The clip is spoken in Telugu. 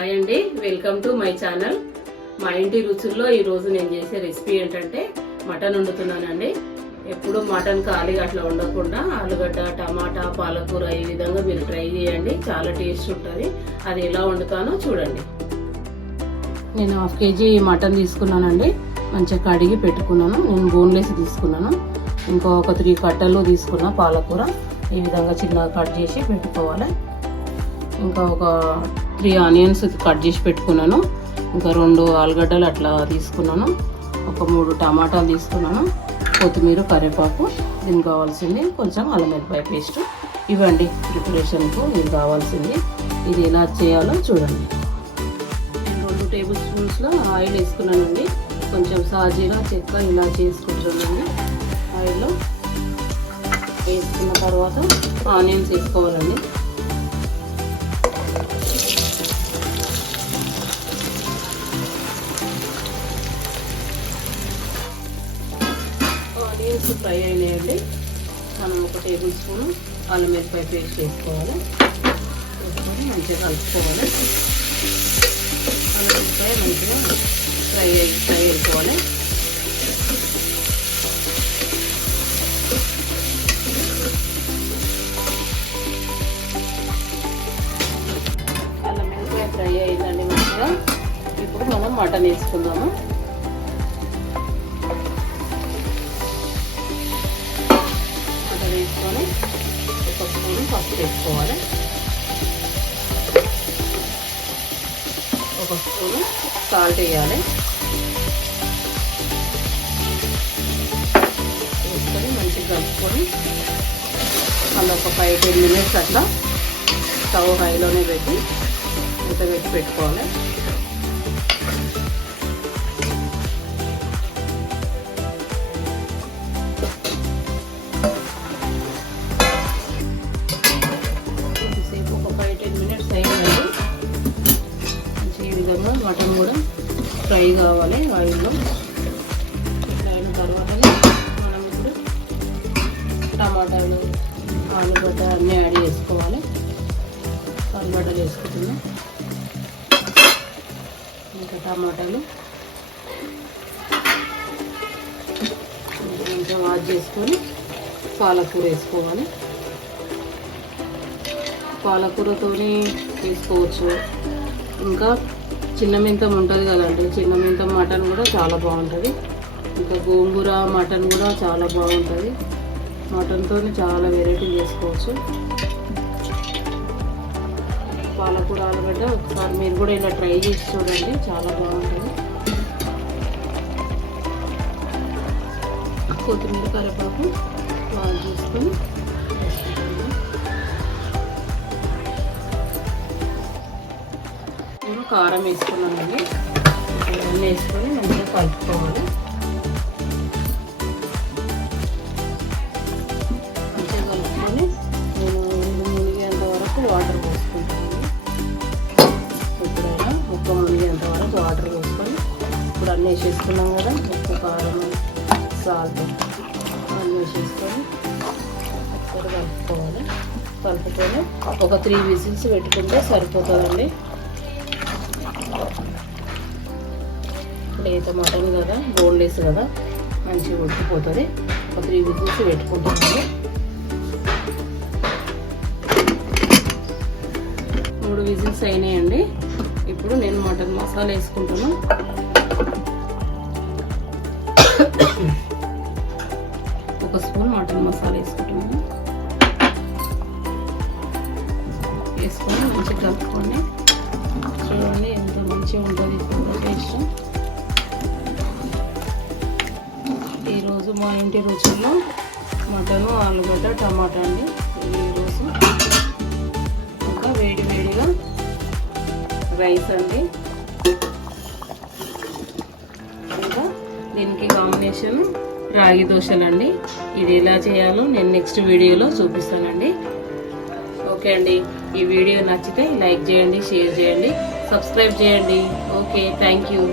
హాయ్ అండి, వెల్కమ్ టు మై ఛానల్. మా ఇంటి రుచుల్లో ఈరోజు నేను చేసే రెసిపీ ఏంటంటే మటన్ వండుతున్నానండి. ఎప్పుడు మటన్ ఖాళీగా అట్లా ఉండకుండా ఆలుగడ్డ, టమాటా, పాలకూర ఈ విధంగా మీరు ట్రై చేయండి. చాలా టేస్ట్ ఉంటుంది. అది ఎలా వండుతానో చూడండి. నేను 1/2 kg మటన్ తీసుకున్నానండి. మంచిగా కడిగి పెట్టుకున్నాను. నేను బోన్లెస్ తీసుకున్నాను. ఇంకో ఒక 3 కట్టలు తీసుకున్నా పాలకూర. ఈ విధంగా చిన్నగా కట్ చేసి పెట్టుకోవాలి. ఇంకా ఒక 3 ఆనియన్స్ కట్ చేసి పెట్టుకున్నాను. ఇంకా 2 ఆలుగడ్డలు అట్లా తీసుకున్నాను. ఒక 3 టమాటాలు తీసుకున్నాను. కొత్తిమీర, కరివేపాకు, దీనికి కావాల్సింది కొంచెం అల్లం వెల్లిపాయ పేస్ట్. ఇవ్వండి ప్రిపరేషన్కు ఇది కావాల్సింది. ఇది ఎలా చేయాలో చూడండి. నేను 2 టేబుల్ స్పూన్స్లో ఆయిల్ వేసుకున్నానండి. కొంచెం సాజీరా, చెక్క ఇలా చేసుకుంటున్నానండి. ఆయిల్లో వేసుకున్న తర్వాత ఆనియన్స్ వేసుకోవాలండి. ఆనియన్స్ ఫ్రై అయినాయండి. మనం ఒక టేబుల్ స్పూన్ అల్లం వెల్లిపాయ పేస్ట్ వేసుకోవాలి. వేసుకొని మంచిగా కలుపుకోవాలి. అల్లం వెల్లిపాయ మంచిగా ఫ్రై అయిపోవాలి. అల్లం వెల్లిపాయ ఫ్రై అయిందండి మంచిగా. ఇప్పుడు మనం మటన్ వేసుకుందాము. వేసుకొని ఒక స్పూన్ పసుపు వేసుకోవాలి. ఒక స్పూను సాల్ట్ వేయాలి. వేసుకొని మంచిగా కలుపుకొని అలా ఒక 5-10 minutes అట్లా స్టవ్ హైలోనే పెట్టి పెట్టుకోవాలి. మటన్ కూడా ఫ్రై కావాలి ఆయిల్లో. అయిన తర్వాత మనం ఇప్పుడు టమాటాలు, ఆలుగడ్డ అన్నీ యాడ్ చేసుకోవాలి. ఆలుగడ్డలు వేసుకుంటున్నాం. ఇంకా టమాటాలు కొంచెం వాష్ చేసుకొని పాలకూర వేసుకోవాలి. పాలకూరతోని తీసుకోవచ్చు. ఇంకా చిన్న మెంతం ఉంటుంది కదండి, చిన్న మెంతం మటన్ కూడా చాలా బాగుంటుంది. ఇంకా గోంగూర మటన్ కూడా చాలా బాగుంటుంది. మటన్తో చాలా వెరైటీలు చేసుకోవచ్చు. పాలకూర, ఆలుగడ్డ ఒకసారి మీరు కూడా ఇలా ట్రై చేసి చూడండి, చాలా బాగుంటుంది. కొత్తిమీర, కరివేపాకు వాష్ చేసుకొని కారం వేసుకున్నానండి. ఇవన్నీ వేసుకొని మంచిగా కలుపుకోవాలి. మంచిగా కలుపుకొని నేను మునిగేంత వరకు వాటర్ పోసుకుంటాను. ఎప్పుడైనా ముక్క మునిగేంత వరకు వాటర్ పోసుకొని ఇప్పుడు అన్నీ వేసేసుకున్నాం కదా, ఉప్పు, కారం, సాల్ట్ అన్నీ వేసేసుకొని ఒకసారి కలుపుకోవాలి. కలుపుకొని ఒక 3 విజిల్స్ పెట్టుకుంటే సరిపోతుందండి. లేత మటన్ కదా, బోన్లెస్ కదా, మంచిగా ఉడికిపోతుంది. ఒక 3 విజిల్స్ పెట్టుకుంటున్నాను. 3 విజిల్స్ అయినాయండి. ఇప్పుడు నేను మటన్ మసాలా వేసుకుంటాను. ఒక స్పూన్ మటన్ మసాలా వేసుకుంటున్నాను. వేసుకొని మంచిగా కలుపుకొని చూడండి ఎంత మంచిగా ఉంటుంది టేస్ట్. ఈరోజు మా ఇంటి రుచుల్లో మటను, ఆలుగడ్డ, టమాటా అండి ఈరోజు. ఇంకా వేడిగా రైస్ అండి. ఇంకా దీనికి కాంబినేషన్ రాగి దోశలండి. ఇది ఎలా చేయాలో నేను నెక్స్ట్ వీడియోలో చూపిస్తానండి. ఓకే అండి, ఈ వీడియో నచ్చితే లైక్ చేయండి, షేర్ చేయండి, సబ్స్క్రైబ్ చేయండి. Okay, thank you.